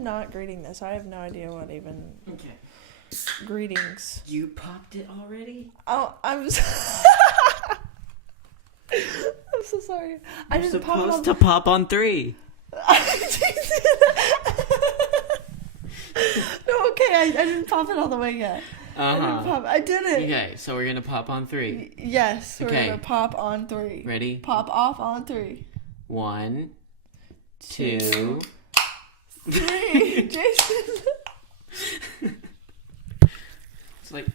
am not greeting this. I have no idea what even... Okay. Greetings. You popped it already? Oh, I'm so sorry. I You're didn't pop it supposed to pop on 3. No, okay, I didn't pop it all the way yet. I did it. Okay, so we're gonna pop on 3. Yes, we're Okay. gonna pop on 3. Ready? Pop off on 3. 1, 2, 3. Jason. It's like...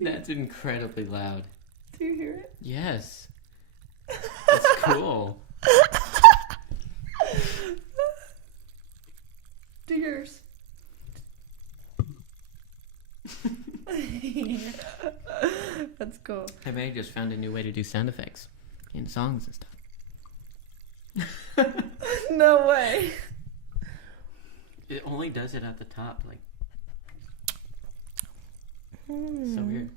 That's incredibly loud. Do you hear it? Yes. That's cool. Do yours. That's cool. I may have just found a new way to do sound effects in songs and stuff. No way. It only does it at the top, like... So weird.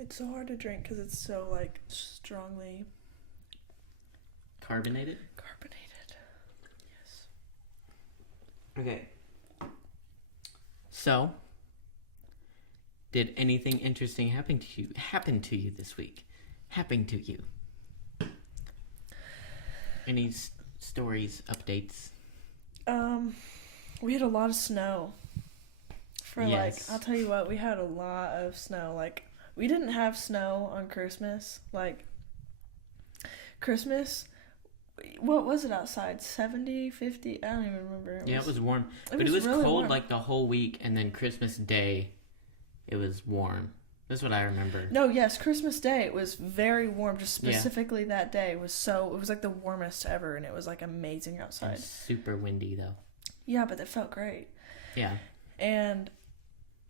It's so hard to drink because it's so, like, strongly Carbonated? carbonated. Yes. Okay. So, did anything interesting happen to you this week? Happen to you? Any stories, updates? We had a lot of snow. Yes. I'll tell you what, we had a lot of snow. Like, we didn't have snow on Christmas. Like, Christmas, what was it outside? 70, 50? I don't even remember. It was warm. But it was really cold warm. like the whole week, and then Christmas Day, it was warm. That's what I remember. No, yes, Christmas Day, it was very warm. Just Yeah. specifically that day it was like the warmest ever, and it was like amazing It outside. was super windy, though. Yeah, but it felt great. Yeah. And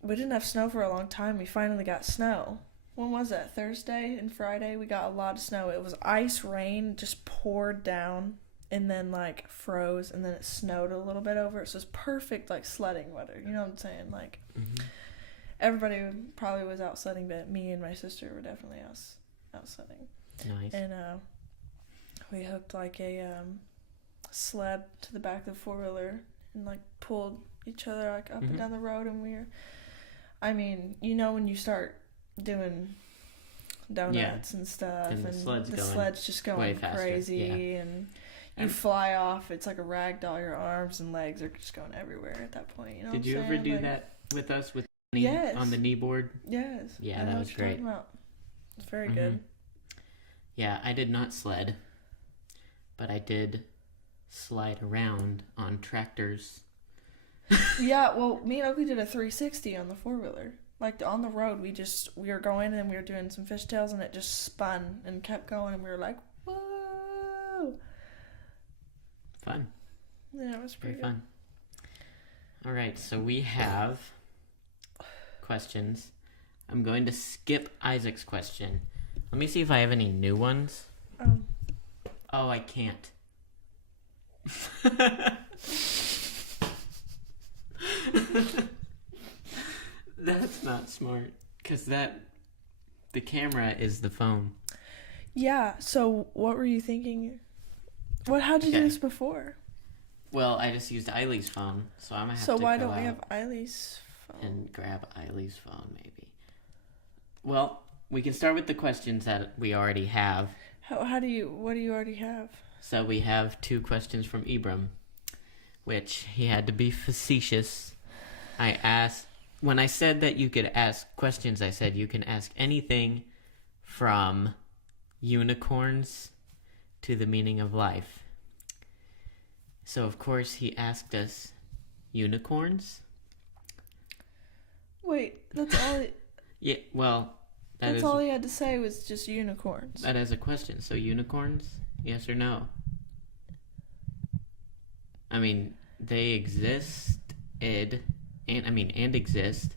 we didn't have snow for a long time. We finally got snow. When was that? Thursday and Friday? We got a lot of snow. It was ice, rain, just poured down, and then, like, froze, and then it snowed a little bit over it. So it was perfect, like, sledding weather. You know what I'm saying? Like, everybody probably was out sledding, but me and my sister were definitely out sledding. Nice. And we hooked, like, a sled to the back of the four-wheeler and, like, pulled each other, like, up and down the road, and I mean, you know, when you start doing donuts and stuff, And the sled's just way going faster, crazy, and you fly off. It's like a rag doll. Your arms and legs are just going everywhere at that point. You know? Did you ever do that with us with Yes. on the knee board? Yes. Yeah, I know that what was you're great. talking about. It's very good. Yeah, I did not sled, but I did slide around on tractors. Yeah, well, me and Oakley did a 360 on the four-wheeler. Like, on the road, we were going and we were doing some fishtails, and it just spun and kept going, and we were like, whoa! Fun. Yeah, it was Very pretty good. fun. All right, so we have questions. I'm going to skip Isaac's question. Let me see if I have any new ones. Oh, I can't. That's not smart, because the camera is the phone. Yeah, so what were you thinking? How'd you do this before? Well, I just used Eileen's phone, so I'm going to have So to why go don't we out have Eileen's phone? and grab Eileen's phone, maybe. Well, we can start with the questions that we already have. What do you already have? So we have 2 questions from Ibram, which he had to be facetious. When I said that you could ask questions, I said you can ask anything from unicorns to the meaning of life. So, of course, he asked us unicorns. Wait, that's all. Yeah, well, That's all he had to say was just unicorns. that is a question. So, unicorns, yes or no? I mean, they exist, and exist.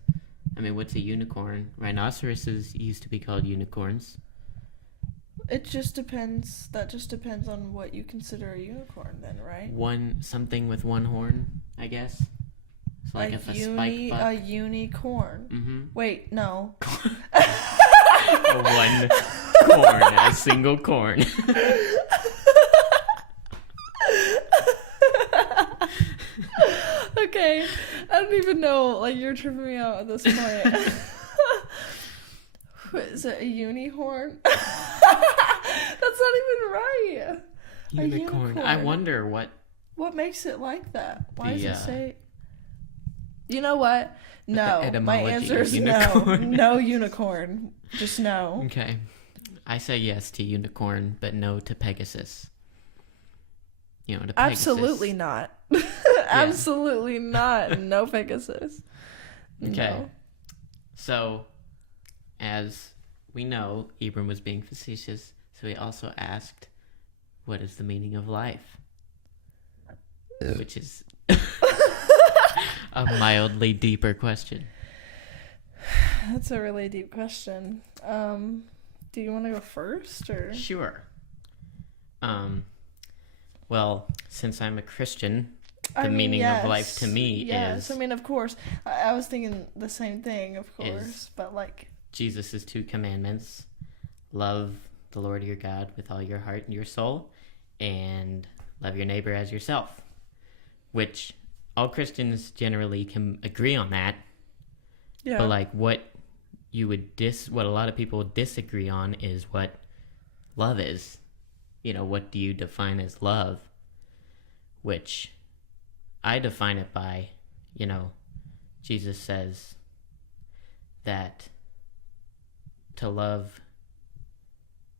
I mean, what's a unicorn? Rhinoceroses used to be called unicorns. It just depends. That just depends on what you consider a unicorn, then, right? Something with one horn, I guess. So like if a spike buck. A unicorn. Mm-hmm. Wait, no. A one corn, a single corn. Okay, I don't even know. Like, you're tripping me out at this point. Is it a unicorn? That's not even right. Unicorn. I wonder what makes it like that. Why The, does it say? You know what? No. the My etymology answer of is no. unicorn. No unicorn. Just no. Okay. I say yes to unicorn, but no to Pegasus. You know, to Pegasus. Absolutely not. Absolutely not. No Pegasus. Okay. No. So, as we know, Ibram was being facetious, so he also asked, what is the meaning of life? Which is a mildly deeper question. That's a really deep question. Do you want to go first, or? Sure. Well, since I'm a Christian, the meaning of life to me is... I mean, of course. I was thinking the same thing, of course. But, like... Jesus' 2 commandments. Love the Lord your God with all your heart and your soul. And love your neighbor as yourself. Which all Christians generally can agree on that. Yeah. But, like, what a lot of people disagree on is what love is. You know, what do you define as love? Which I define it by, you know, Jesus says that to love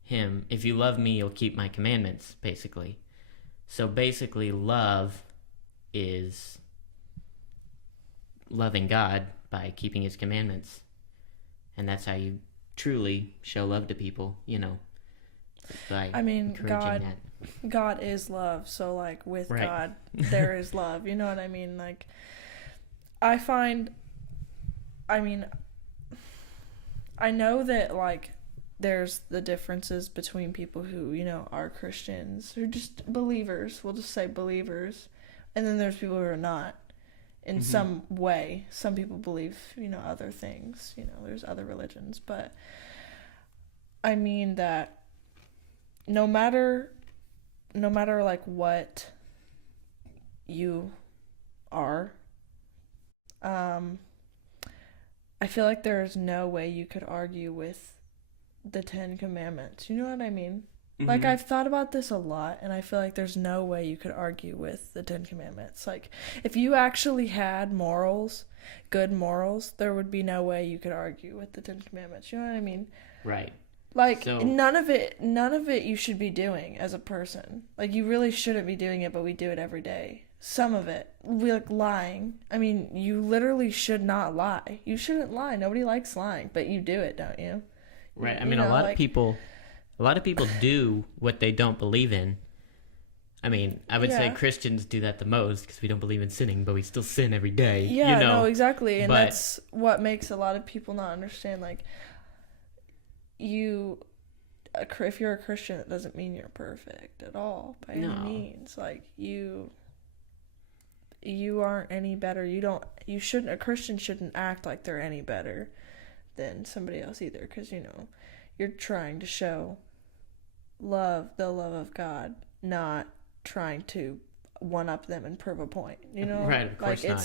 him, if you love me, you'll keep my commandments, basically. So basically, love is loving God by keeping his commandments. And that's how you truly show love to people, you know. By encouraging that. God is love, so like with right. God there is love, you know what I mean? Like, I know that like there's the differences between people who, you know, are Christians, who are just believers, we'll just say believers, and then there's people who are not in some way. Some people believe, you know, other things, you know, there's other religions, but I mean that no matter like what you are, I feel like there's no way you could argue with the 10 Commandments. You know what I mean? Mm-hmm. Like, I've thought about this a lot, and I feel like there's no way you could argue with the 10 Commandments. Like, if you actually had morals, good morals, there would be no way you could argue with the 10 Commandments. You know what I mean? Right. Like, so, none of it you should be doing as a person. Like, you really shouldn't be doing it, but we do it every day. Some of it. Like, lying. I mean, you literally should not lie. You shouldn't lie. Nobody likes lying, but you do it, don't you? Right. I mean, a lot of people do what they don't believe in. I mean, I would say Christians do that the most because we don't believe in sinning, but we still sin every day. Yeah, you know? No, exactly. And that's what makes a lot of people not understand, like, if you're a Christian, it doesn't mean you're perfect at all by any means. Like, you aren't any better. A Christian shouldn't act like they're any better than somebody else either, because, you know, you're trying to show the love of God, not trying to one up them and prove a point, you know? Right, of course not.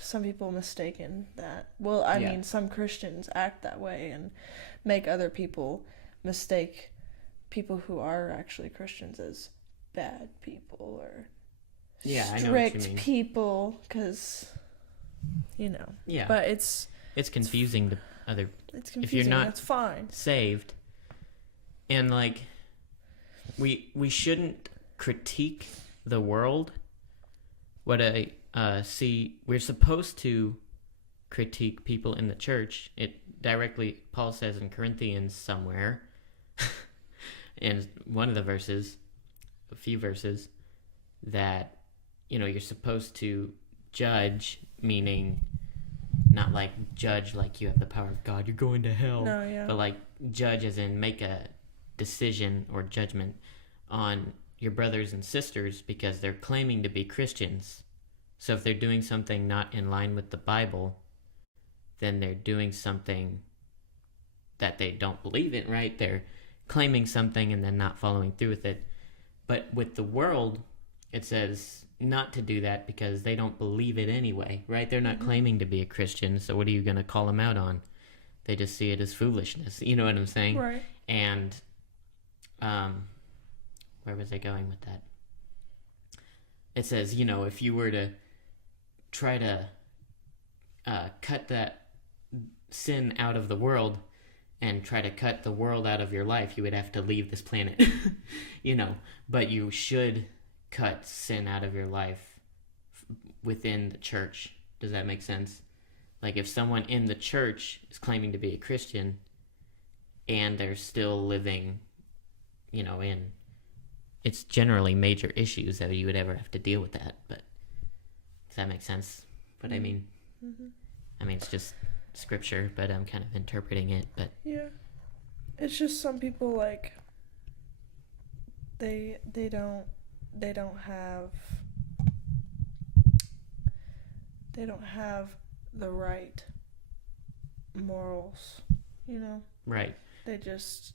Some people mistaken that. Well, I mean, some Christians act that way and make other people mistake people who are actually Christians as bad people or strict people, because, you know. Yeah. But it's confusing to other. It's confusing. If you're not that's fine. Saved, and like, we shouldn't critique the world. What I see, we're supposed to critique people in the church. It directly, Paul says in Corinthians somewhere, in one of the verses, a few verses, that, you know, you're supposed to judge, meaning not like judge like you have the power of God, you're going to hell. No, yeah. But like judge as in make a decision or judgment on your brothers and sisters because they're claiming to be Christians. So if they're doing something not in line with the Bible, then they're doing something that they don't believe in, right? They're claiming something and then not following through with it. But with the world, it says not to do that because they don't believe it anyway, right? They're not claiming to be a Christian, so what are you going to call them out on? They just see it as foolishness. You know what I'm saying? Right. And where was I going with that? It says, you know, if you were to try to cut that sin out of the world and try to cut the world out of your life, you would have to leave this planet. You know, but you should cut sin out of your life within the church. Does that make sense? Like if someone in the church is claiming to be a Christian and they're still living, you know, in, it's generally major issues that you would ever have to deal with that. But does that make sense? What I mean? Mm-hmm. I mean, it's just scripture, but I'm kind of interpreting it. But yeah, it's just some people like they don't have the right morals, you know? right, They just,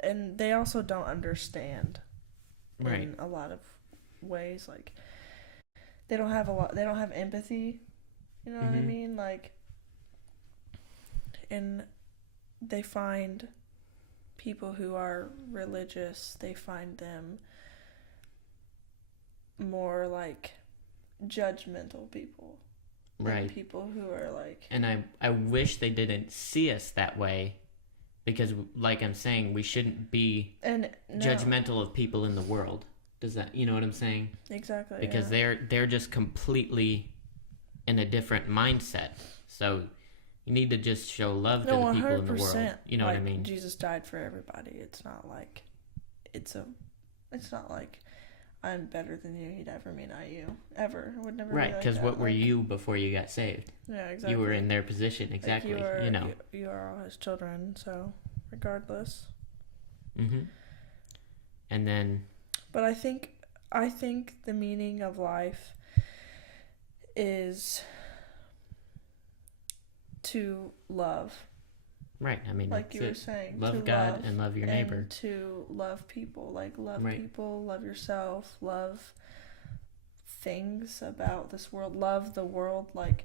and they also don't understand right, in a lot of ways. Like they don't have empathy, you know what I mean? Like, and they find people who are religious, they find them more like judgmental people than right. people who are like, And I wish they didn't see us that way, because like I'm saying, we shouldn't be and no, judgmental of people in the world. Does that, you know what I'm saying? exactly, Because yeah. they're just completely in a different mindset. So you need to just show love to the people in the world. You know like, what I mean? Jesus died for everybody. It's not like it's not like I'm better than you. He'd ever mean I you ever. It would never Right, be like because that. what were Like, you before you got saved? Yeah, exactly. You were in their position, exactly. Like you know. you are all his children. So regardless. Mm-hmm. And then, But I think the meaning of life is to love, right, I mean, like that's you were it. saying. Love to God love and love your neighbor. And to love people, like love Right. people, love yourself, love things about this world, love the world. Like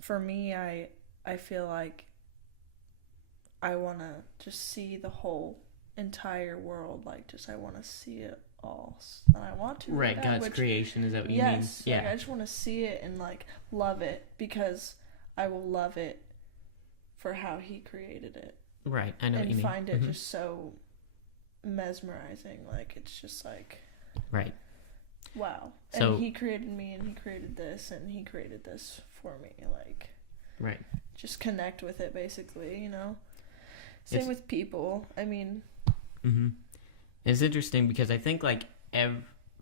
for me, I feel like I want to just see the whole entire world, like just I want to see it all, and I want to Right, like God's creation, is that what you yes, mean? like, Yeah. I just want to see it and like love it, because I will love it for how he created it, Right, I know what you and mean. find it Mhm. just so mesmerizing. Like it's just like, Right. wow. So- And he created me, and he created this, and he created this for me. Like, Right. just connect with it, basically, you know? Same It's- with people. I mean, Mm-hmm. It's interesting because I think like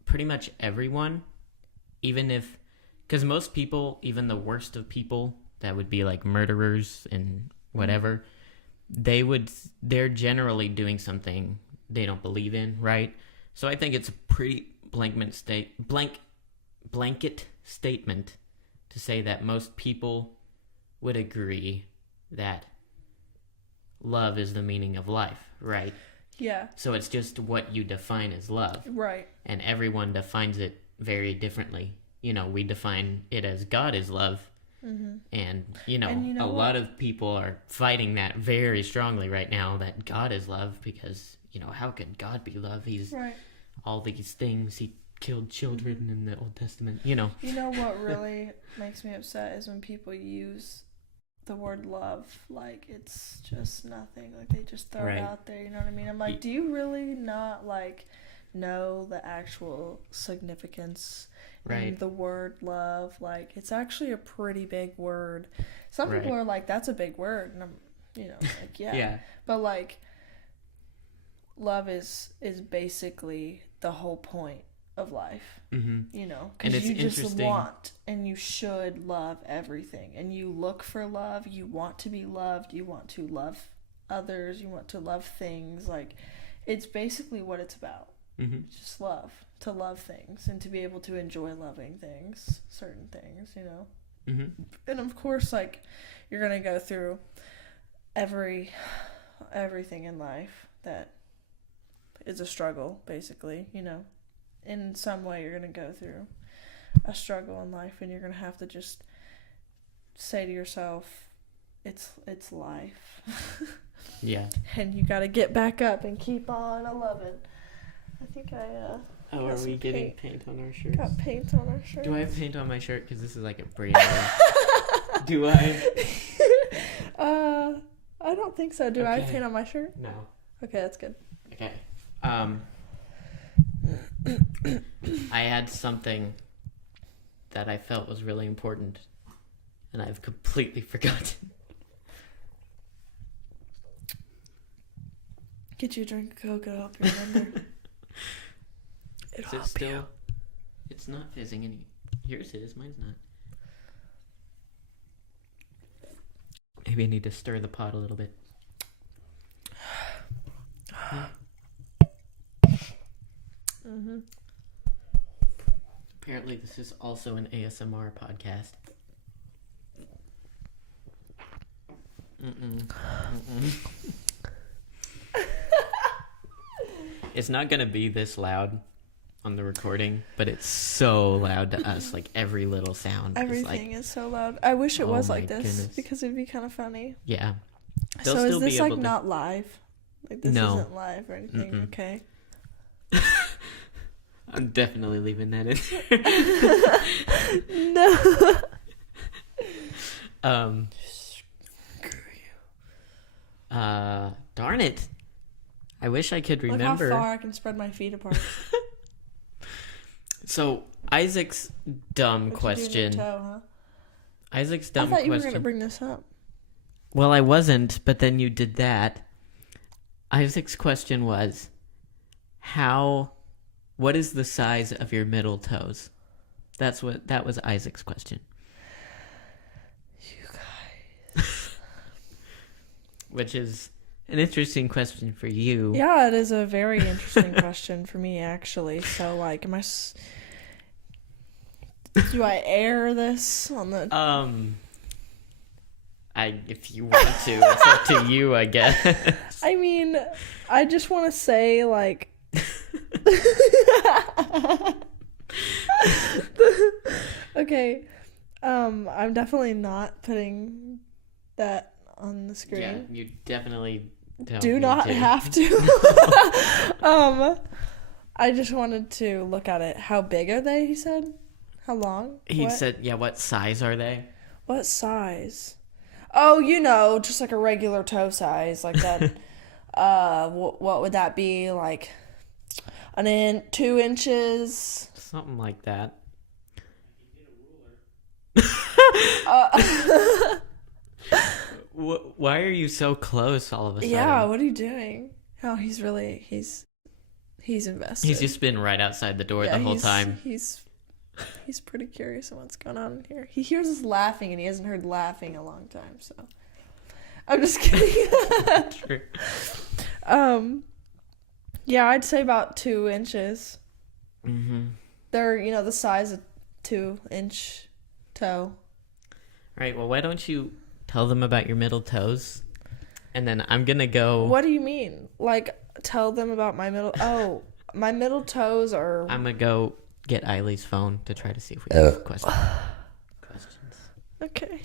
pretty much everyone, even if, because most people, even the worst of people that would be like murderers and whatever, they're generally doing something they don't believe in, right? So I think it's a pretty blanket statement to say that most people would agree that love is the meaning of life, right? yeah, So it's just what you define as love, right. and everyone defines it very differently. You know, we define it as God is love, Mm-hmm. and And you know a what? lot of people are fighting that very strongly right now, that God is love, because how could God be love? He's Right. all these things. He killed children in the Old Testament. You know what really makes me upset is when people use the word love like it's just nothing. Like they just throw Right. it out there, you know what I mean? I'm like, do you really not like know the actual significance in Right. the word love? Like it's actually a pretty big word. Some Right. people are like, that's a big word, and I'm like yeah. Yeah. But like love is basically the whole point of life. Mm-hmm. And And because it's you just interesting- want and you should love everything, and you look for love, you want to be loved, you want to love others, you want to love things. Like it's basically what it's about. Mm-hmm. It's just love, to love things and to be able to enjoy loving things, certain things, Mm-hmm. and of course, like you're gonna go through every everything in life that is a struggle, basically, you know. In some way, you're going to go through a struggle in life, and you're going to have to just say to yourself, it's life. Yeah. And you got to get back up and keep on. I love it. I think I Oh, got are we some getting paint on our shirts? got paint on our shirt. Do I have paint on my shirt? Because this is like a brand new. Do I? I don't think so. Do I have Okay. paint on my shirt? No. Okay, that's good. Okay. I had something that I felt was really important, and I've completely forgotten. Get you a drink of Coke, it'll help you remember. It'll Is it help still? you. It's not fizzing any. Yours is. Mine's not. Maybe I need to stir the pot a little bit. Yeah. Mm-hmm. Apparently, this is also an ASMR podcast. It's not gonna be this loud on the recording, but it's so loud to us. Like every little sound. Everything is so loud. I wish it Oh was my like this goodness. because it'd be kind of funny. Yeah. They'll So is still be this like able to- not live? Like this No. isn't live or anything. Mm-mm. Okay. I'm definitely leaving that in there. No. Screw you. Darn it. I wish I could remember. Look how far I can spread my feet apart. So, Isaac's dumb What you do in your question. toe, huh? Isaac's I dumb thought you were question. gonna bring this up. Well, I wasn't, but then you did that. Isaac's question was, what is the size of your middle toes? That was Isaac's question. You guys. Which is an interesting question for you. Yeah, it is a very interesting question for me, actually. So, like, do I air this on the? If you want to, it's up to you, I guess. I mean, I just want to say, like, okay, I'm definitely not putting that on the screen. Yeah, you definitely don't Do need not to. have to. I just wanted to look at it. How big are they? He said. How long? He What? said, yeah, what size are they? What size? Oh, you know, just like a regular toe size, like that. What would that be? Like 2 inches. Something like that. Why are you so close all of a sudden? Yeah. What are you doing? Oh, he's invested. He's just been right outside the door the whole time. He's pretty curious on what's going on in here. He hears us laughing, and he hasn't heard laughing in a long time. So, I'm just kidding. True. Yeah, I'd say about 2 inches. Mm-hmm. They're, the size of 2-inch toe. Right, well, why don't you tell them about your middle toes? And then I'm going to go... What do you mean? Like, tell them about my middle... Oh, my middle toes are... I'm going to go get Eileen's phone to try to see if we have questions. Okay.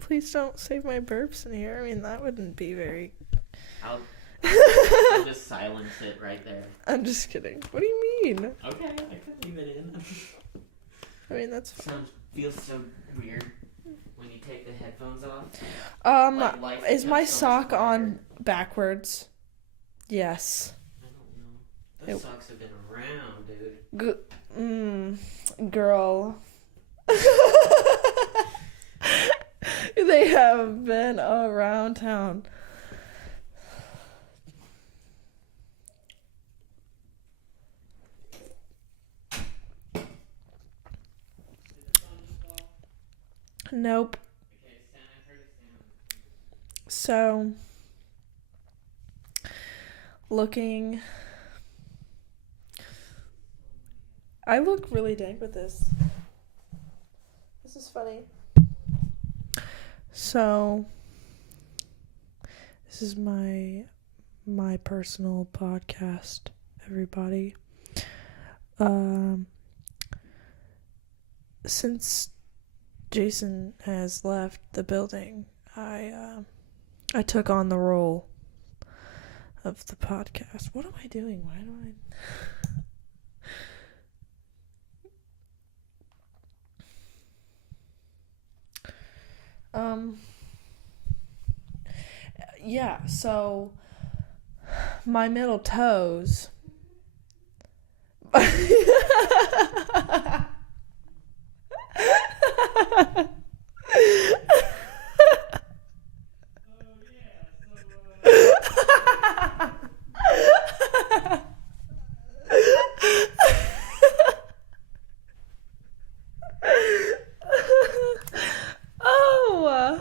Please don't save my burps in here. I mean, that wouldn't be very... I'll just silence it right there. I'm just kidding. What do you mean? Okay, I could leave it in. I mean, that's fine. Feels so weird when you take the headphones off. Like, life Is my becomes so much sock on harder. backwards? Yes. I don't know. Those socks have been around, dude. Girl. They have been around town. Nope. So, looking. I look really dank with this. This is funny. So, this is my my personal podcast, everybody. Since Jason has left the building, I took on the role of the podcast. What am I doing? Why do I... Yeah, so my middle toes. Oh.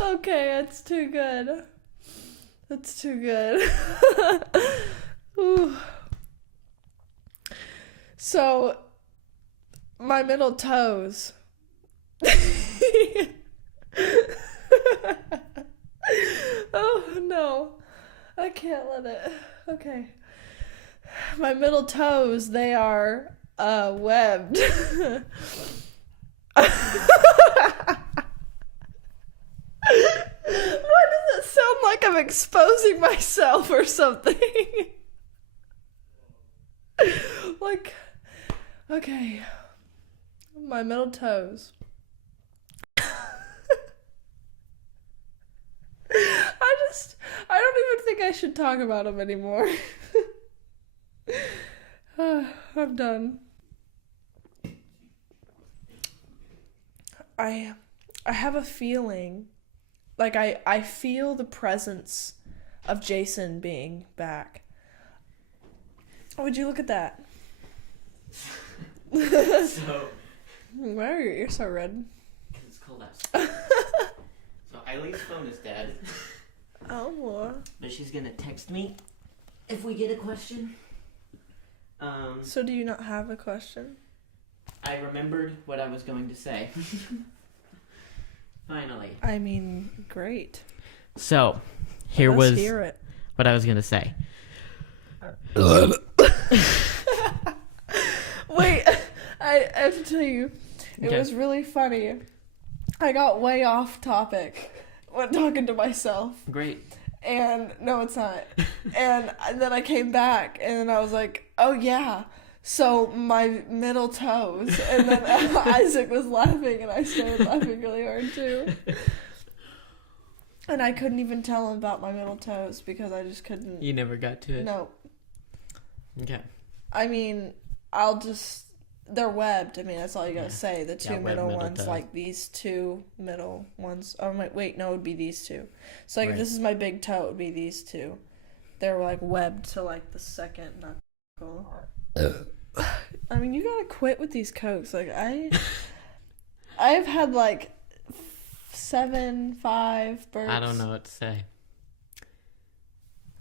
Okay, that's too good. That's too good. Ooh. So, my middle toes. Oh, no. I can't let it. Okay. My middle toes, they are, webbed. Why does it sound like I'm exposing myself or something? Like, okay. My middle toes. I don't even think I should talk about them anymore. I'm done. I have a feeling, like I feel the presence of Jason being back. Oh, would you look at that? So, why are your ears so red? it's cold outside. So Eileen's phone is dead. Oh. But she's gonna text me if we get a question. So do you not have a question? I remembered what I was going to say. Finally. I mean, great. So, here Let's was hear it. what I was gonna say. Wait, I have to tell you, it was really funny. I got way off topic when talking to myself. Great. And no, it's not. And then I came back and I was like, oh yeah, so my middle toes. And then Isaac was laughing and I started laughing really hard too. And I couldn't even tell him about my middle toes because I just couldn't. You never got to it? No. Okay. I mean, they're webbed. I mean, that's all you gotta say. The two middle ones, toes. like these two middle ones. Oh, wait, no, it would be these two. So, like, Right. if this is my big toe, it would be these two. They're, like, webbed to, like, the second knuckle. I mean, you gotta quit with these Cokes. Like, I've had, like, 5 burps. I don't know what to say.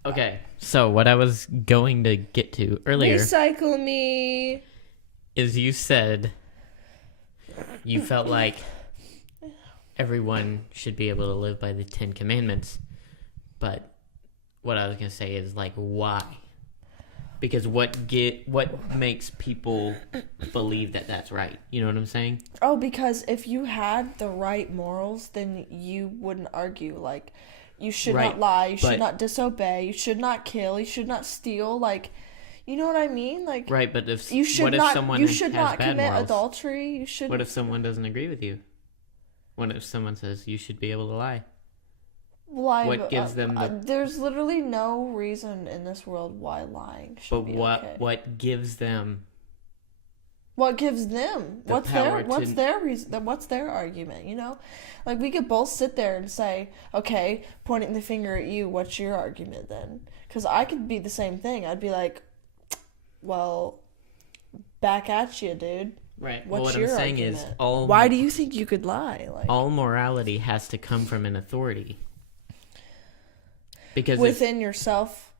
Okay, so what I was going to get to earlier Recycle me. is you said you felt like everyone should be able to live by the 10 Commandments. But what I was going to say is, like, why? Because what makes people believe that that's right? You know what I'm saying? Oh, because if you had the right morals, then you wouldn't argue. Like, you should Right, not lie, you but- should not disobey, you should not kill, you should not steal. Like, you know what I mean? Like, Right, but if you should what if not. someone You has should bad not commit morals? adultery. You should. What if someone doesn't agree with you? What if someone says you should be able to lie? lie? what gives them the- There's literally no reason in this world why lying should But be what okay. what gives them What gives them? The What's power their reason? What's their argument? You know, like we could both sit there and say, okay, pointing the finger at you. What's your argument then? Because I could be the same thing. I'd be like, well, back at you, dude. right? What's what your I'm saying argument? is all Why do you think you could lie? Like all morality has to come from an authority. Because within yourself.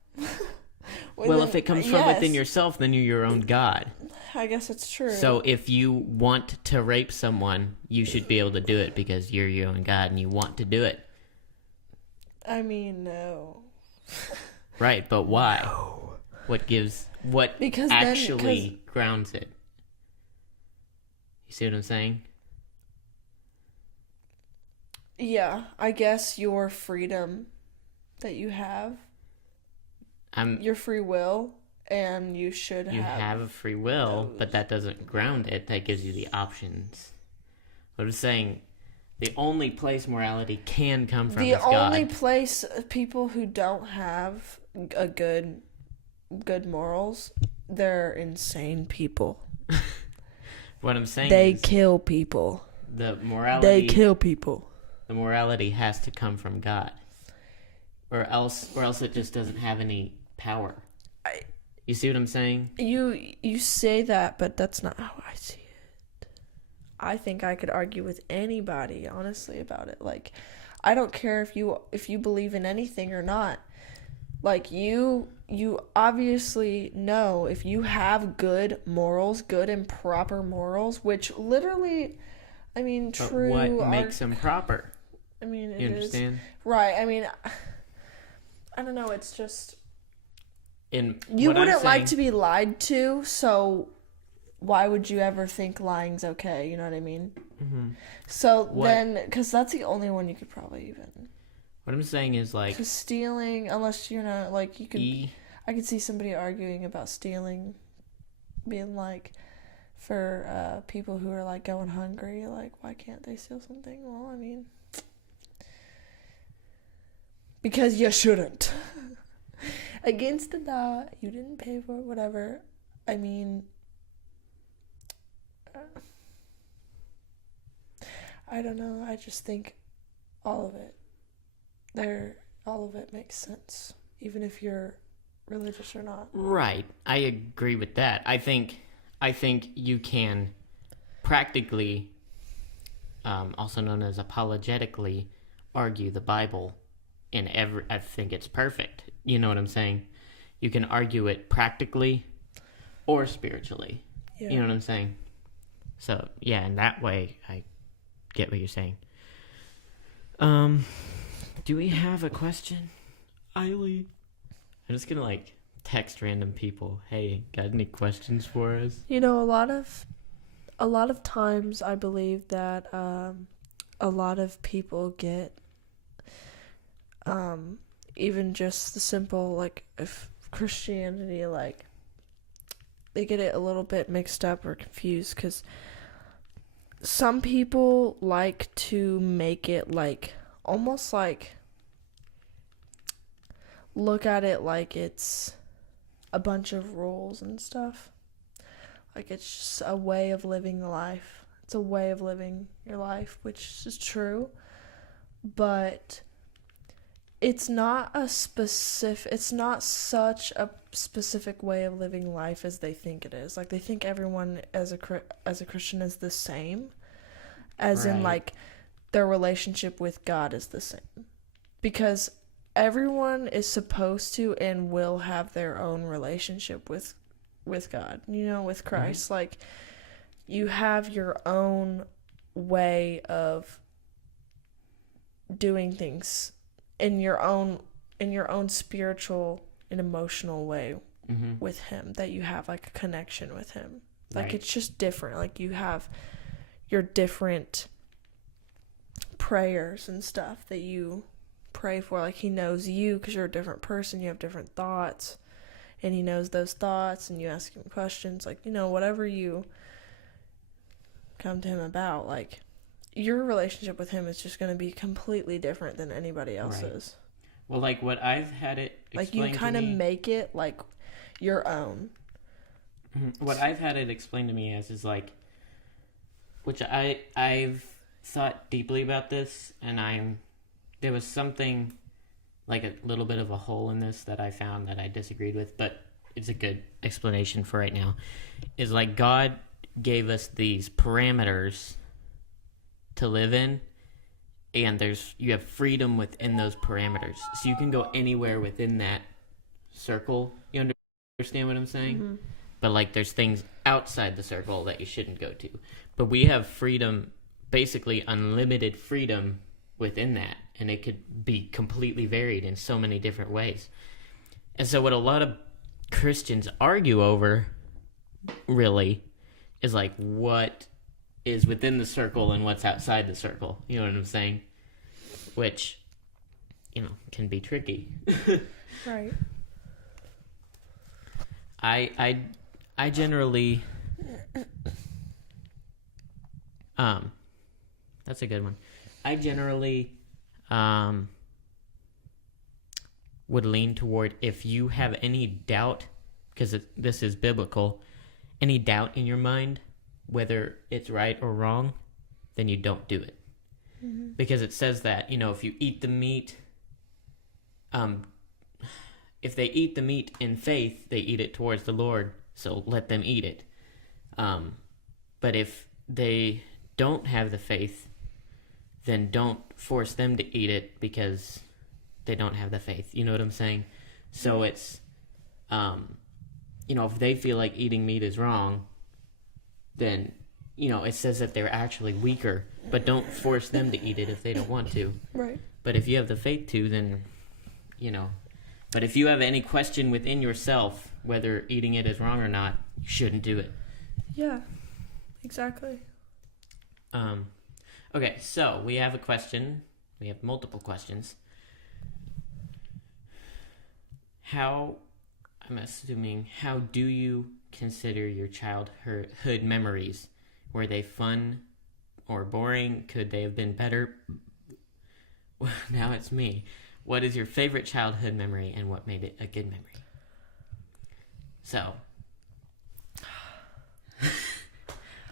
if it comes from within yourself, then you're your own God. I guess it's true. So if you want to rape someone, you should be able to do it because you're your own God and you want to do it. I mean, no. Right, but why? No. What Because actually grounds it? You see what I'm saying? Yeah, I guess your freedom that you have, your free will, and you have a free will, but that doesn't ground it. That gives you the options. But I'm saying the only place morality can come from is God. The only place people who don't have a good morals, they're insane people. What I'm saying they is kill people. The morality The morality has to come from God, or else it just doesn't have any power. You see what I'm saying? You say that, but that's not how I see it. I think I could argue with anybody, honestly, about it. Like, I don't care if you believe in anything or not. Like, you obviously know if you have good morals, good and proper morals, which literally, I mean, but true. What makes them proper? I mean, you understand? Right. I mean, I don't know. It's just you wouldn't like to be lied to, so why would you ever think lying's okay? You know what I mean? Mm-hmm. So then, because that's the only one you could probably even. What I'm saying is, like, because stealing, unless you're not like you could. I could see somebody arguing about stealing, being like, for people who are like going hungry, like, why can't they steal something? Well, I mean, because you shouldn't. Against the law, you didn't pay for it, whatever. I mean, I don't know. I just think all of it makes sense, even if you're religious or not. Right. I agree with that. I think you can practically, also known as apologetically, argue the Bible I think it's perfect. You know what I'm saying? You can argue it practically or spiritually. Yeah. You know what I'm saying? So, yeah, in that way, I get what you're saying. Do we have a question? Eiley? I'm just gonna, like, text random people. Hey, got any questions for us? You know, a lot of times I believe that a lot of people get even just the simple, like, if Christianity, like, they get it a little bit mixed up or confused, because some people like to make it, like, almost like, look at it like it's a bunch of rules and stuff. Like, it's just a way of living life. It's a way of living your life, which is true, but it's not such a specific way of living life as they think it is. Like, they think everyone as a Christian is the same, as in, like, their relationship with God is the same. Because everyone is supposed to and will have their own relationship with God, you know, with Christ. Mm-hmm. Like, you have your own way of doing things in your own spiritual and emotional way with him, that you have, like, a connection with him. Like, it's just different. Like, you have your different prayers and stuff that you pray for. Like, he knows you because you're a different person. You have different thoughts, and he knows those thoughts, and you ask him questions. Like, you know, whatever you come to him about, like, your relationship with him is just going to be completely different than anybody else's. Well, like, what I've had it explained to me... Like, you kind of make it, like, your own. What I've had it explained to me as is, like... Which I've thought deeply about this, and there was something, like, a little bit of a hole in this that I found that I disagreed with, but it's a good explanation for right now. Is, like, God gave us these parameters to live in, and you have freedom within those parameters, so you can go anywhere within that circle. You understand what I'm saying? But, like, there's things outside the circle that you shouldn't go to. But we have freedom, basically unlimited freedom within that, and it could be completely varied in so many different ways. And so what a lot of Christians argue over, really, is like what is within the circle and what's outside the circle. You know what I'm saying? Which, can be tricky. Right. I generally that's a good one. I generally would lean toward, if you have any doubt, because this is biblical, any doubt in your mind whether it's right or wrong, then you don't do it. Mm-hmm. Because it says that, if you eat the meat, if they eat the meat in faith, they eat it towards the Lord, so let them eat it. But if they don't have the faith, then don't force them to eat it because they don't have the faith. You know what I'm saying? So it's, if they feel like eating meat is wrong, then, it says that they're actually weaker, but don't force them to eat it if they don't want to. Right. But if you have the faith to, then, but if you have any question within yourself whether eating it is wrong or not, you shouldn't do it. Yeah, exactly. Okay, so we have a question. We have multiple questions. How do you consider your childhood memories? Were they fun or boring? Could they have been better? Now it's me. What is your favorite childhood memory, and what made it a good memory? So,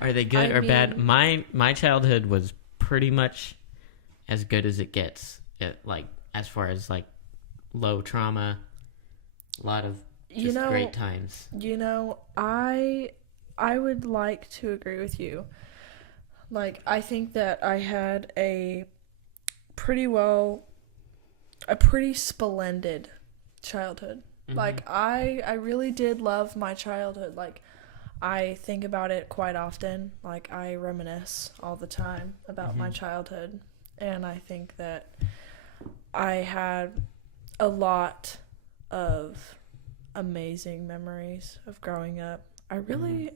are they good or bad? My childhood was pretty much as good as it gets. As far as low trauma, a lot of great times. I would like to agree with you. I think that I had a pretty splendid childhood. Mm-hmm. I really did love my childhood. I think about it quite often. I reminisce all the time about my childhood. And I think that I had a lot of amazing memories of growing up. I really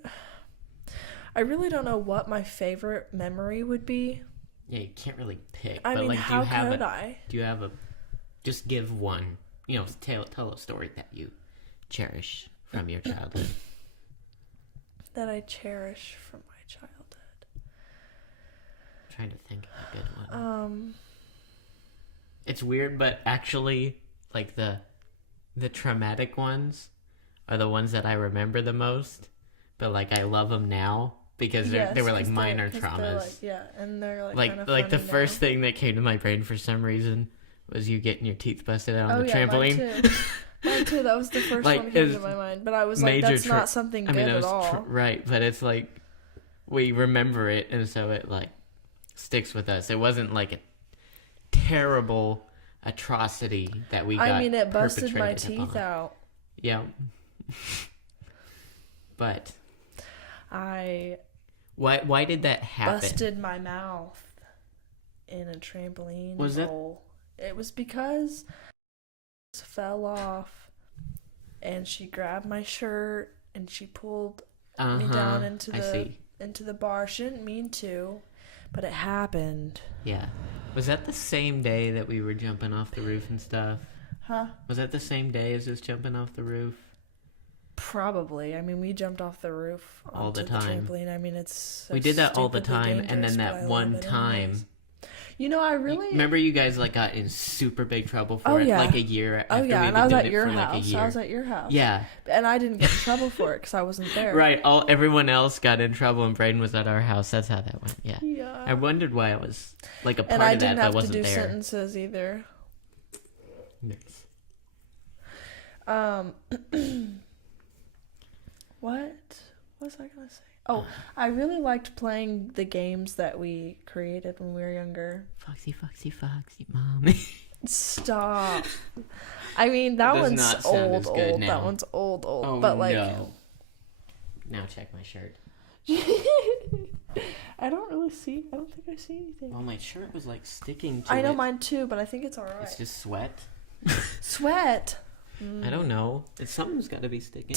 don't know what my favorite memory would be. Yeah, you can't really pick. I mean, how could I? Do you have just give one, tell a story that you cherish from your childhood. That I cherish from my childhood. I'm trying to think of a good one. It's weird, but actually, the traumatic ones are the ones that I remember the most, but I love them now because they were minor traumas. And they're the first thing that came to my brain for some reason was you getting your teeth busted out on the trampoline. Mine too. That was the first one that came to my mind, but I was that's not something good at all. Right, but it's we remember it, and so it sticks with us. It wasn't a terrible atrocity that we got. I mean, it busted my teeth out. Yeah. But why did that happen? Busted my mouth in a trampoline hole. It was because fell off, and she grabbed my shirt and she pulled me down into the bar. She didn't mean to, but it happened. Yeah. Was that the same day that we were jumping off the roof and stuff? Huh? Was that the same day as us jumping off the roof? Probably. I mean, we jumped off the roof all the time. The trampoline. I mean, we did that all the time, and then that one time. I really remember you guys got in super big trouble for it, a year after we and I was did at it your for house. a year. I was at your house. Yeah, and I didn't get in trouble for it because I wasn't there. Right. Everyone else got in trouble, and Braden was at our house. That's how that went. Yeah. Yeah. I wondered why I was a part of that, and I didn't have but wasn't to do there. sentences either. Nice. What was I gonna say? Oh, I really liked playing the games that we created when we were younger. Foxy, foxy, foxy, mommy. Stop. I mean, that one's old. Now. That one's old. Oh, but no. now check my shirt. I don't think I see anything. Well, my shirt was like sticking to I know it. mine too, but I think it's alright. It's just sweat. Sweat. I don't know. Something's got to be sticking.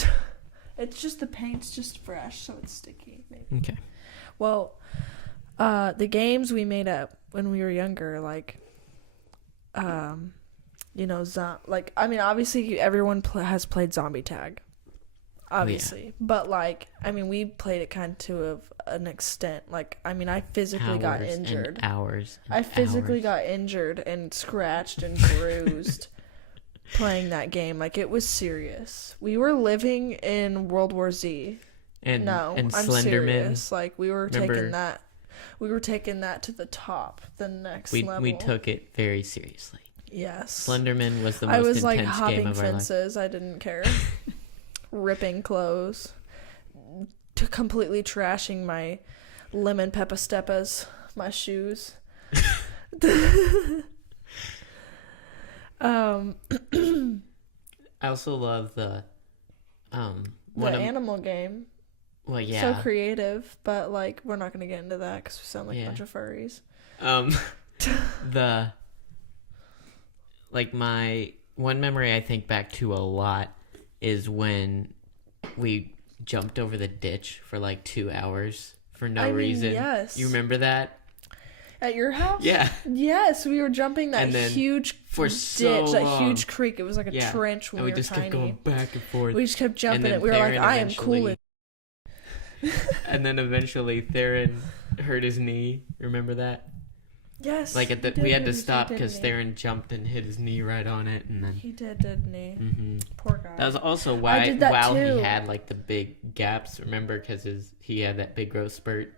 It's just the paint's just fresh, so it's sticky. Maybe. Okay. Well, the games we made up when we were younger, like, like, I mean, obviously everyone has played Zombie Tag. Obviously. But, like, I mean, we played it kind of to an extent. Like, I mean, I physically got injured. I physically got injured and scratched and bruised playing that game. Like, it was serious. We were living in World War Z. And I'm Slenderman. serious. Like, we were taking that to the top, the next level. We took it very seriously. Yes. Slenderman was the most I was intense like game hopping of our life. fences. I didn't care. Ripping clothes. Completely trashing my lemon peppa steppas, my shoes. I also love the animal game. Well, yeah. So creative, but like we're not gonna get into that because we sound like a bunch of furries. My one memory I think back to a lot is when we jumped over the ditch for like 2 hours for no reason. Yes. You remember that? At your house? Yeah. Yes, we were jumping that huge ditch, that huge creek. It was like a trench when we were tiny. And we just kept going back and forth. We just kept jumping it. We were like, I am cool. And then eventually Theron hurt his knee. Remember that? Yes. Like we had to stop because Theron jumped and hit his knee right on it, and then he did, didn't he? Mm-hmm. Poor guy. That was also why he had like the big gaps. Remember, because he had that big growth spurt,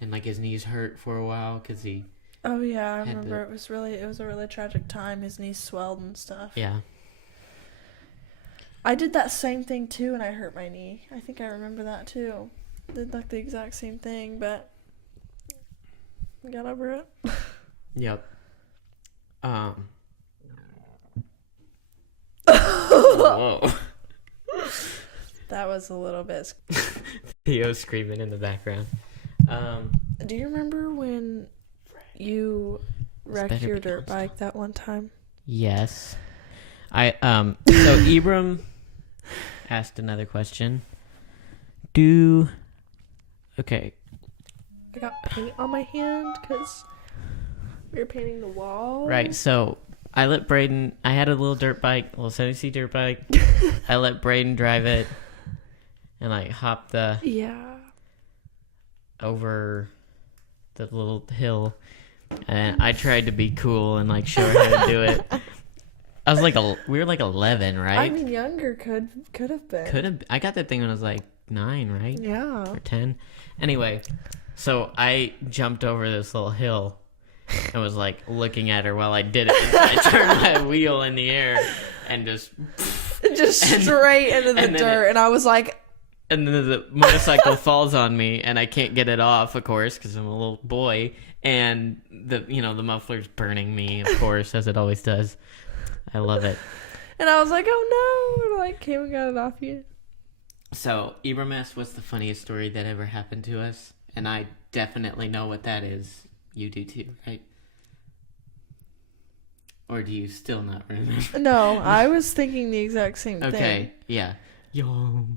and like his knees hurt for a while because he. Oh yeah, I remember. It was a really tragic time. His knees swelled and stuff. Yeah. I did that same thing too, and I hurt my knee. I think I remember that too. Did like the exact same thing, but I got over it. Yep. Whoa. That was a little bit. Theo screaming in the background. Do you remember when you wrecked your dirt bike that one time? Yes. So Ibram asked another question. Okay. I got paint on my hand because we were painting the wall. Right, so I let Braden... I had a little dirt bike, a little 70cc dirt bike. I let Braden drive it and, like, hop over the little hill. And I tried to be cool and, like, show her how to do it. I was like... we were, like, 11, right? I mean, younger could have been. I got that thing when I was, like, 9, right? Yeah. Or 10. Anyway, so I jumped over this little hill and was like looking at her while I did it. I turned my wheel in the air and just straight into the dirt. And I was like, and then the motorcycle falls on me and I can't get it off, of course, because I'm a little boy. And the muffler's burning me, of course, as it always does. I love it. And I was like, oh no, like came and got it off you. So Ibram asked, what's the funniest story that ever happened to us? And I definitely know what that is. You do too, right? Or do you still not remember? No, I was thinking the exact same thing. Okay, yeah. Yum.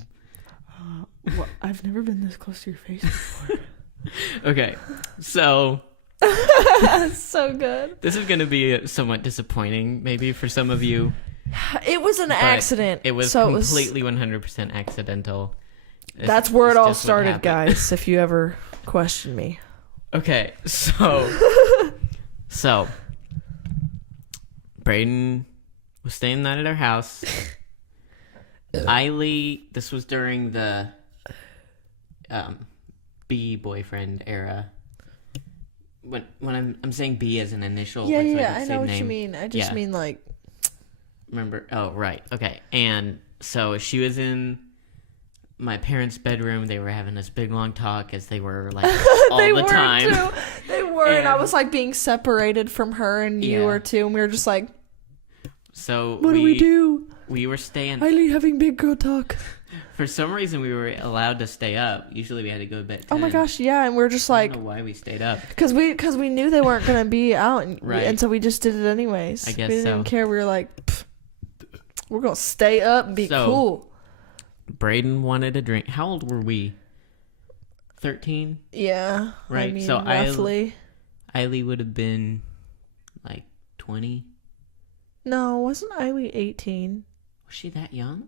Well, I've never been this close to your face before. Okay, so... So good. This is going to be somewhat disappointing, maybe, for some of you. It was an accident. It was completely 100% accidental. That's where it all started, guys, if you ever question me. Okay, so Braden was staying the night at our house. This was during the B boyfriend era. When I'm saying B as an initial, yeah, I know what you mean. I just mean like. Remember? Oh, right. Okay, and so she was in my parents' bedroom. They were having this big long talk as they were like all the time. Too. They were, and I was like being separated from her, and you were too, and we were just like, so what do we do? we were staying. Eileen having big girl talk. For some reason, we were allowed to stay up. Usually, we had to go to bed at 10. Oh my gosh, yeah, and we're just I like, don't know why we stayed up. because we knew they weren't gonna be out, Right. and so we just did it anyways. I guess we didn't so. even care. We were like, "Pfft, we're gonna stay up and be So, cool. Braden wanted a drink. How old were we? 13? Yeah, Right, I mean, so roughly. Eileen would have been like 20. No, wasn't Eileen 18? Was she that young?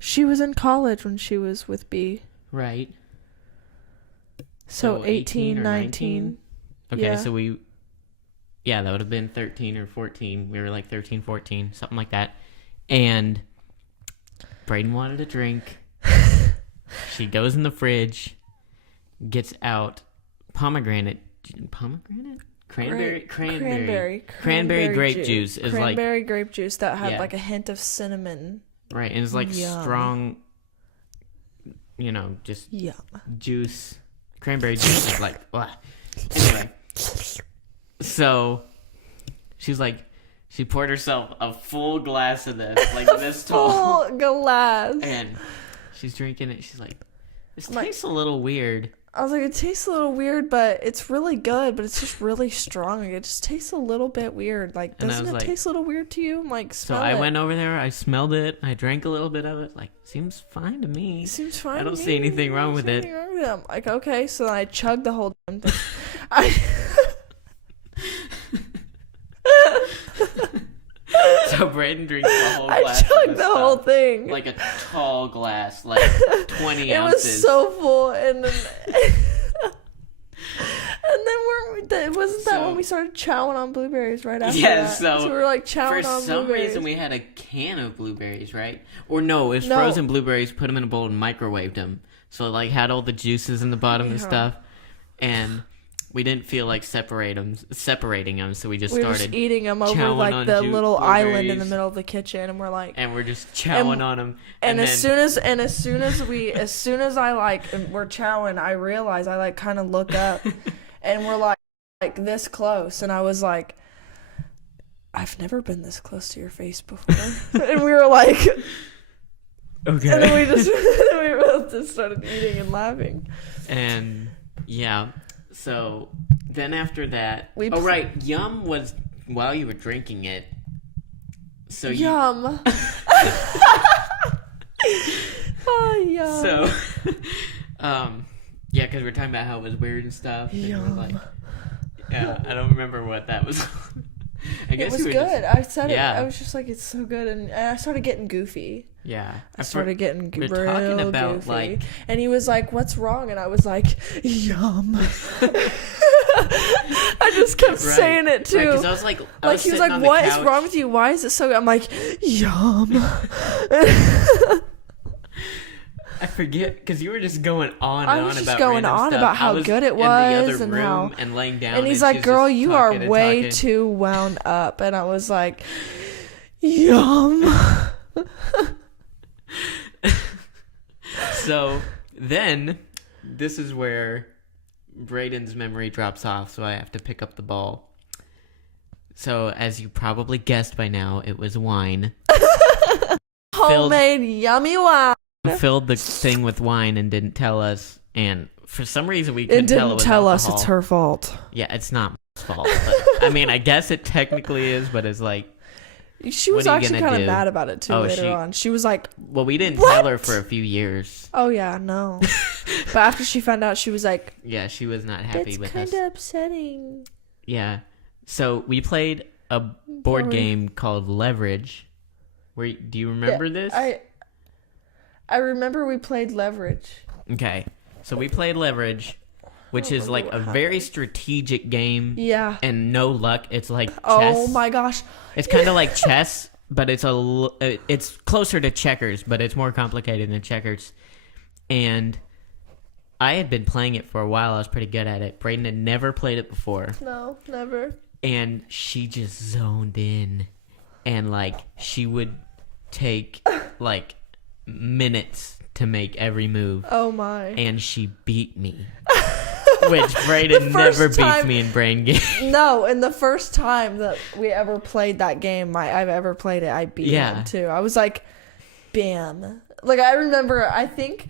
She was in college when she was with B. Right. So 18, or 19. Okay, Yeah. so yeah, that would have been 13 or 14. We were like 13, 14, something like that. And Braden wanted a drink. She goes in the fridge, gets out cranberry grape juice is like, cranberry grape juice that had Yeah. like a hint of cinnamon. right, and it's like Yum. strong, just Yum. juice. Cranberry juice is like, ugh. Anyway, so she's like, she poured herself a full glass of this, like this tall, Full glass. and she's drinking it. She's like, this Like- tastes a little weird. I was like, it tastes a little weird, but it's really good, but it's just really strong. Like, it just tastes a little bit weird. Like, And I doesn't was it like- taste a little weird to you? I'm like, So smell I it. went over there. I smelled it. I drank a little bit of it. Like, seems fine to me. It seems fine. I don't to see me. anything wrong I don't with see it. anything wrong with it. I'm like, okay, so then I chugged the whole damn thing. I So Braden drinks the whole I glass. of chugged this the whole stuff. thing. Like a tall glass, like 20 it ounces. was so full, and then wasn't that So- when we started chowing on blueberries right after Yeah, that? so we were like chowing For on some blueberries. reason, we had a can of blueberries, right? Or no, it was No. frozen blueberries. Put them in a bowl and microwaved them. So it, like, had all the juices in the bottom and Yeah. stuff. And we didn't feel like separating them, so we just we were started. just eating them over chowing like on the little island in the blueberries. middle of the kitchen, and we're like, And we're just chowing And- on them. and as then, soon as I like we're chowing, I realize I like kind of look up, and we're like this close, and I was like, I've never been this close to your face before, and we were like, okay. and then we both just started eating and laughing. And yeah, so then after that, We right, Yum was while you were drinking it. So Yum. Oh, yum. So, yeah, because we're talking about how it was weird and stuff. And Yum. we're like, yeah, I don't remember what that was. I It guess was we were good. just- I said Yeah. it. I was just like, it's so good, and I started getting goofy. yeah, I started getting we're real talking about, goofy. like- and he was like, "What's wrong?" And I was like, "Yum." I just kept Right. saying it too. Because I was like, Like he was like, "What is wrong with you? Why is it so good?" I'm like, "Yum." I forget because you were just going on and I on was just about going random on stuff. about how I was good it in was the other and room how- and laying down. And he's she's like, just "Girl, you are talking and way talking. too wound up." And I was like, "Yum." So then, this is where Braden's memory drops off, so I have to pick up the ball. So, as you probably guessed by now, it was wine. Homemade yummy wine. Filled the thing with wine and didn't tell us, and for some reason we It couldn't tell it didn't was tell us alcohol. it's her fault. Yeah, it's not my fault. But, I mean, I guess it technically is, but it's like, She was What are you actually gonna kind of do? mad about it too Oh, later she- on. She was like, well, we didn't What? tell her for a few years. "Oh yeah, no." But after she found out, she was like, Yeah, she was not happy "It's with kind us. of upsetting." Yeah. So we played a board Sorry. game called Leverage. Do you remember this? I remember we played Leverage. Okay. So we played Leverage, which is remember like what a very strategic game Yeah. and no luck. It's like chess. Oh my gosh. It's kind of like chess, but it's closer to checkers, but it's more complicated than checkers. And I had been playing it for a while. I was pretty good at it. Brayden had never played it before. No, never. And she just zoned in, and like she would take like minutes to make every move, Oh my. and she beat me. Which Brayden first never beats time- me in brain games. No, and the first time that we ever played that game, I've ever played it, I beat him too. I was like, bam. Like, I remember, I think...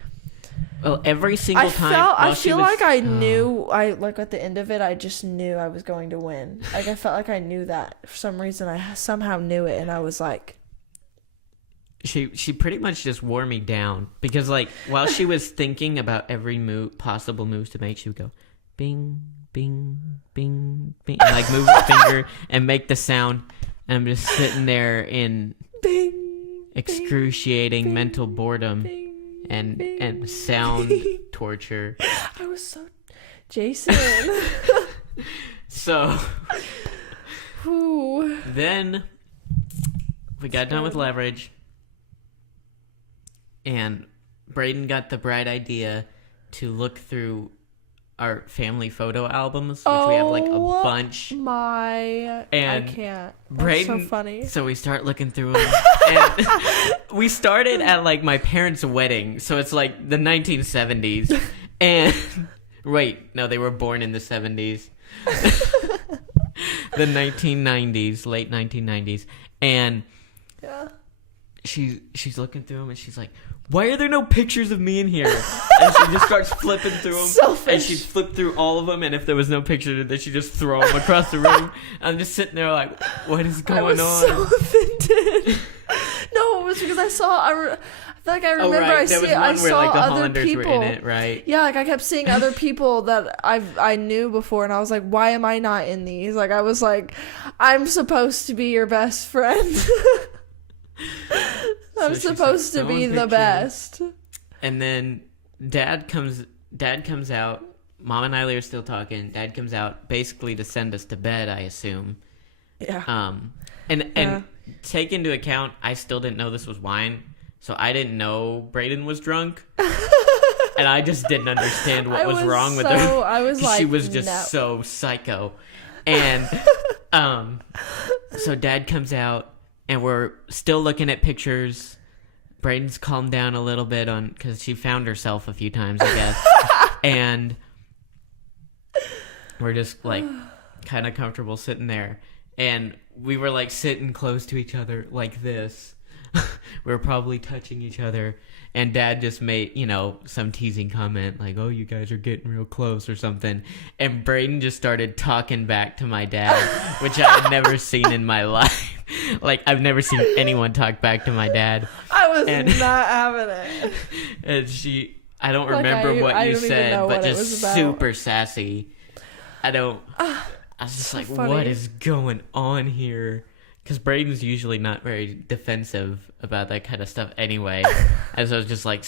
Well, every single time... I feel like I knew, like, at the end of it, I just knew I was going to win. Like, I felt like I knew that. For some reason, I somehow knew it, and I was like... She pretty much just wore me down. Because, like, while she was thinking about every possible moves to make, she would go, bing, bing, bing, bing, and, like, move her finger and make the sound. And I'm just sitting there in Bing, excruciating bing, mental boredom. bing, And bing, sound bing. torture. I was so... Jason. So Ooh. then we got done with leverage, and Brayden got the bright idea to look through our family photo albums, which we have like a bunch. I And can't. That's Brayden, so funny. So we start looking through them, and we started at like my parents' wedding, so it's like the 1970s. And wait, no, they were born in the 70s. The 1990s, late 1990s, and Yeah. she's looking through them, and she's like, "Why are there no pictures of me in here?" And she just starts flipping through them, Selfish. and she'd flip through all of them, and if there was no picture, then she'd just throw them across the room. I'm just sitting there like, "What is going I was on?" so offended. No, it was because I saw. I feel like I remember. right. I There was see. one I where saw like the other Hollanders people. were in it, right? Yeah, like I kept seeing other people that I knew before, and I was like, why am I not in these? Like I was like, I'm supposed to be your best friend. I'm So she's supposed like, to be "Throwing the pictures." best. And then Dad comes out. Mom and Eiley are still talking. Dad comes out basically to send us to bed, I assume. Yeah. And Yeah. take into account, I still didn't know this was wine, so I didn't know Brayden was drunk, and I just didn't understand what was wrong with her. I was like, She was just no. so psycho, and so Dad comes out, and we're still looking at pictures. Brayden's calmed down a little bit because she found herself a few times, I guess, and we're just like kind of comfortable sitting there. And we were like sitting close to each other like this. We were probably touching each other. And Dad just made, some teasing comment like, "Oh, you guys are getting real close" or something. And Brayden just started talking back to my dad, which I had never seen in my life. Like, I've never seen anyone talk back to my dad. I was And- not having it. And I don't Like, remember what I you don't even said, know but what it just was about. super sassy. I was just so like, funny. what is going on here? Because Brayden's usually not very defensive about that kind of stuff anyway. And so I was just like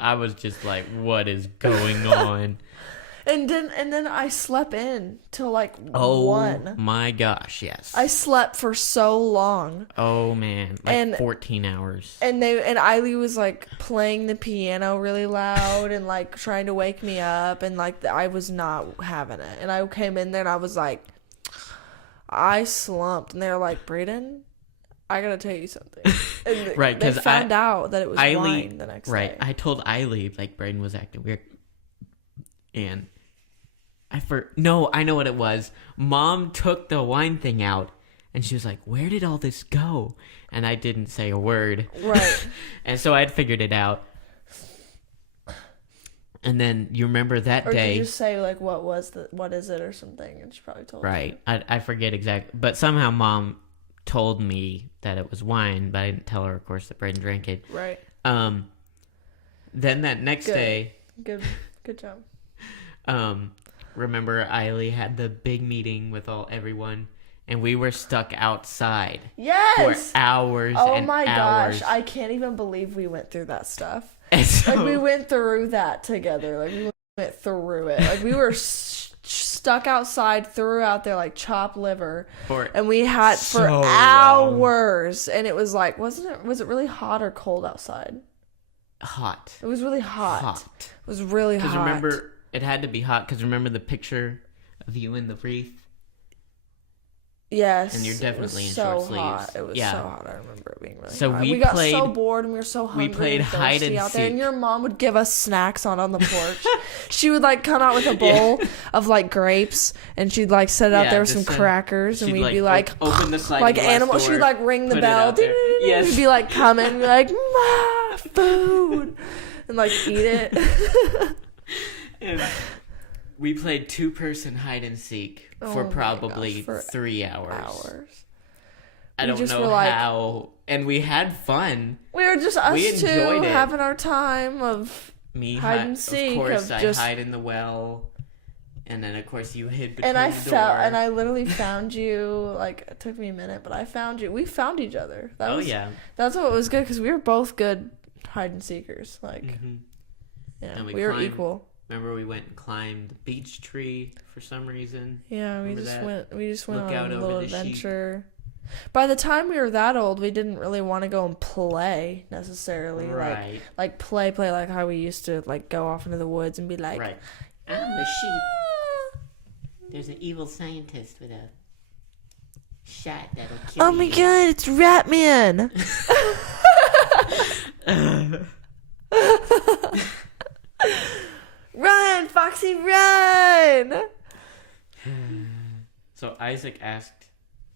I was just like, what is going on? And then I slept in till like Oh 1. my gosh, yes. I slept for so long. Oh man, like And- 14 hours. And Eiley was like playing the piano really loud and like trying to wake me up, and like I was not having it. And I came in there and I was like, I slumped, and they were like, "Brayden, I gotta tell you something." And Right, they 'cause found out that it was Eiley- wine the next Right, day. I told Eiley like Brayden was acting weird, and no, I know what it was. Mom took the wine thing out, and she was like, "Where did all this go?" And I didn't say a word. Right. And so I had figured it out. And then you remember that Or did day, you just say like, what is it or something? And she probably told right? I forget exactly, but somehow Mom told me that it was wine, but I didn't tell her, of course, that Brayden drank it. you. Right. Then that next Good. day, Good job. remember Eiley had the big meeting with everyone, and we were stuck outside Yes. for hours Oh and my hours. gosh, I can't even believe we went through that stuff. And so, Like we went through that together. Like we went through it. Like we were stuck outside, threw out there like chopped liver, for and we had for so long. hours. And it was like, was it really hot or cold outside? hot. It was really hot. Hot. It was really hot. Because remember, it had to be hot. Because remember the picture of you in the wreath. Yes. And you're definitely it was in so short sleeves. hot. It was Yeah. so hot. I remember it being really So hot. we got played- so bored and we were so hungry. we played and hide thirsty and out there, and seek. your mom would give us snacks on the porch. She would like come out with a bowl of like grapes, and she'd like set it out Yeah, there with some just, crackers, and she'd, we'd be like, open the sliding like glass animals. door, She'd like ring the put it bell. out there. Yes. We'd be like coming, and be like, "Ma, food," and like eat it. And we played 2-person hide and seek Oh for my probably gosh, for 3 hours. I We don't just know were like- how. And we had fun. We were just We us two enjoyed it. having our time of. Me Hide and seek, Of course, of I just- hide in the well, and then of course you hid between And I the felt, door. and I literally found you. Like it took me a minute, but I found you. We found each other. Oh yeah. That's what was good because we were both good hide and seekers. Like, Mhm. yeah, And we we were climbed- equal. Remember we went and climbed the beach tree for some reason. Yeah, we Remember just that? went. We just went Look on out a over little the sheep. adventure. By the time we were that old, we didn't really want to go and play necessarily. Right. Like play like how we used to like go off into the woods and be like, Right. I'm a sheep. There's an evil scientist with a shot that'll kill "Oh my god, it's Ratman!" Run, Foxy, run! So Isaac asked,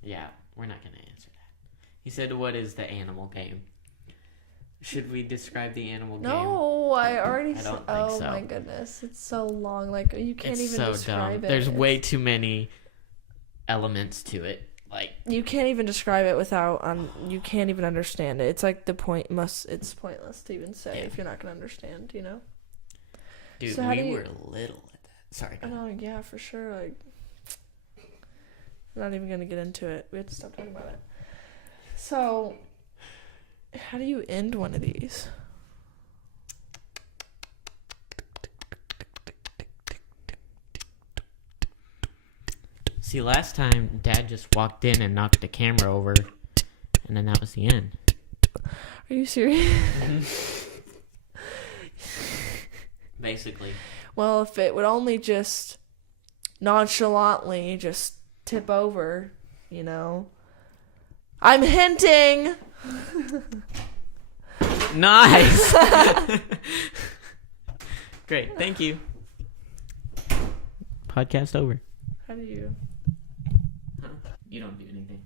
yeah, we're not going to answer that. He said, what is the animal game? Should we describe the animal game? No, I already I said. don't think Oh so. my goodness, it's so long. Like you can't It's even so describe dumb. it. There's It's- way too many elements to it. Like, You can't even describe it without. You can't even understand it. It's like the point. It's pointless to even say Yeah. if you're not gonna understand. You know. dude, So how do we you- were little at that. Sorry. I know. Yeah, for sure. Like, I'm not even gonna get into it. We have to stop talking about it. So, how do you end one of these? See, last time Dad just walked in and knocked the camera over, and then that was the end. Are you serious? Basically. Well, if it would only just nonchalantly just tip over, you know. I'm hinting. Nice! Great, thank you. Podcast over. How do you? Huh? You don't do anything.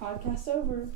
Podcast over.